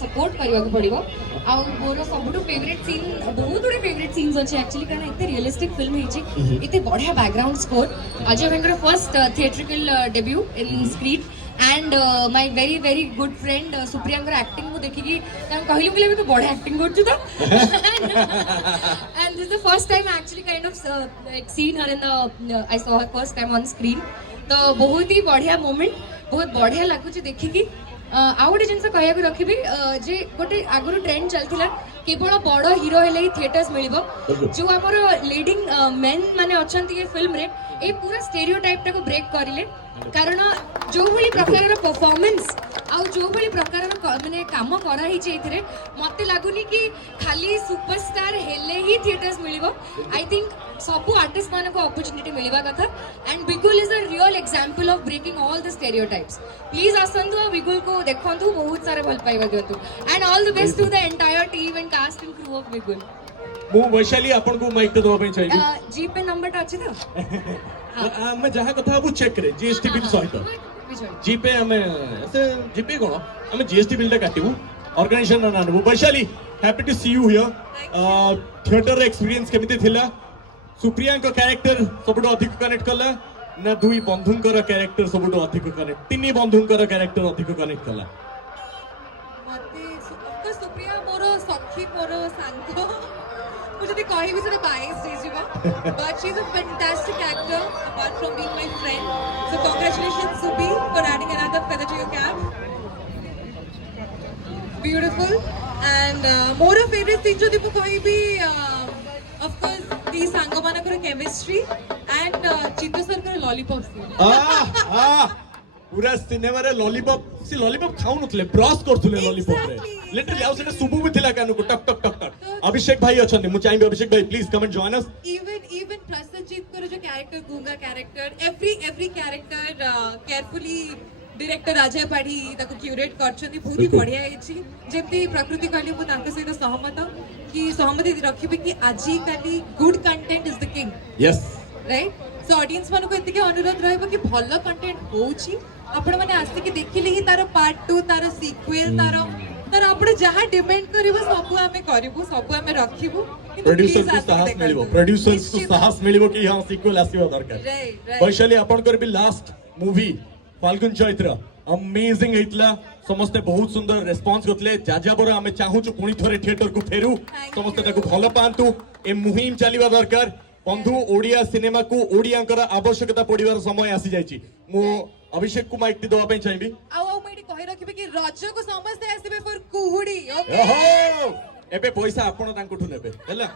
support करने को पड़ो आउ मोर सब फेवरेट सीन बहुत गुड़े फेवरेट सीन्स अच्छे एक्चुअली कारण एते रियलिस्टिक फिल्म है एते बढ़िया बैकग्राउंड स्कोर अजय भाई first theatrical debut in screen and my very good friend Supriya acting को देखिकी कहली बोले तो बढ़िया एक्टिंग कर and this the first time actually kind of scene her in the I saw her first time on screen तो बहुत ही बढ़िया moment बहुत बढ़िया लगुच देखिकी आउ गोटे जिन कह रखी जे गोटे आगुरी ट्रेंड चलता केवल बड़ हीरो हेले ही थिएटर्स मिल जो आमर लीडिंग मेन माने अच्छा ये फिल्म रे ए पूरा स्टेरियोटाइप टाको ब्रेक करिले कारण जो भली प्रकार परफॉर्मेंस आउ जो भली प्रकार माने काम करा ही एथिरे मते लागुनी कि खाली सुपरस्टार हेले ही थिएटर्स मिलिबो आई थिंक सब आर्टिस्ट मान को अपॉर्चुनिटी मिलवा कथा and Bigul is a real example of breaking all the stereotypes please आसंतु बिगुल को देखंतु बहुत सारा भल पाइबा दियंतु and all the best to the entire team and cast and crew of Bigul मु वैशाली आपन को माइक तो दवा पे चाहिए जीपे नंबर टा अछि तो मैं जहां कथा अब चेक करे जीएसटी बिल सहित जीपे हमें ऐसे जीपे कोन हमें जीएसटी बिल टा काटिबू ऑर्गेनाइजेशन ना आनबू Vaishali happy to see you here theatre experience केमिति थिला सुप्रिया को कैरेक्टर सबटो अधिक कनेक्ट कला ना दुई बंधुंकर कैरेक्टर सबटो अधिक कनेक्ट तीन बंधुंकर कैरेक्टर अधिक कनेक्ट कला मते सुप्रिया मोर सखी मोर सांको मुझे कहीं भी से बायस है but she's a fantastic actor apart from being my friend so congratulations Subi for adding another feather to your cap beautiful and more favorite thing जो दीपू कहीं भी of course the सांगो माना करे chemistry and चित्तो सर करे lollipop scene पूरा cinema रे lollipop खाऊ नथले ब्रश करथुले लॉलीपॉप रे लिटरली आउ सेटा सुबु भी थिला कानु को टक टक टक टक अभिषेक भाई अछन मु चाहिबे अभिषेक भाई please come and join us even Prasannajit को जो कैरेक्टर गूंगा character every character carefully director Ajay पाढ़ी ताको क्यूरेट करछनी पूरी बढ़िया हेछि जेमती प्रकृति कहली मु तांका सहित सहमत कि सहमति रखिबे कि आजि काली good content is the king yes right so audience मानको एतिके अनुरोध रहबो कि भलो कंटेंट होउछि आपण माने आस्ते कि देखिले ही तारो पार्ट 2 तारो सीक्वेल तारो आपण जहा डिमांड करबो सब हमें करबो सब हमें रखिबो प्रोड्यूसर्स को साहस मिलिबो प्रोड्यूसर्स को साहस मिलिबो कि हां सीक्वेल आसीबो दरकार राइट वैशाली आपण कर भी last movie Falgun Chaitra amazing हेतला समस्त बहुत सुंदर रेस्पॉन्स करथले जाजाबर हमें चाहू छु पुणी थरे थिएटर को फेरू समस्त ताको भलो पांतु ए मुहिम चलीबा दरकार बंधु ओडिया सिनेमा को ओडियांकर आवश्यकता पड़िबार समय आसी जायछि मो अभिषेक को माइक दवा पे चाहिबी आउ मेडी कहि रखिबे कि रज को समझते आसीबे फॉर कुहुडी ओके ओहो एबे पैसा आपण तांको ठु नेबे हला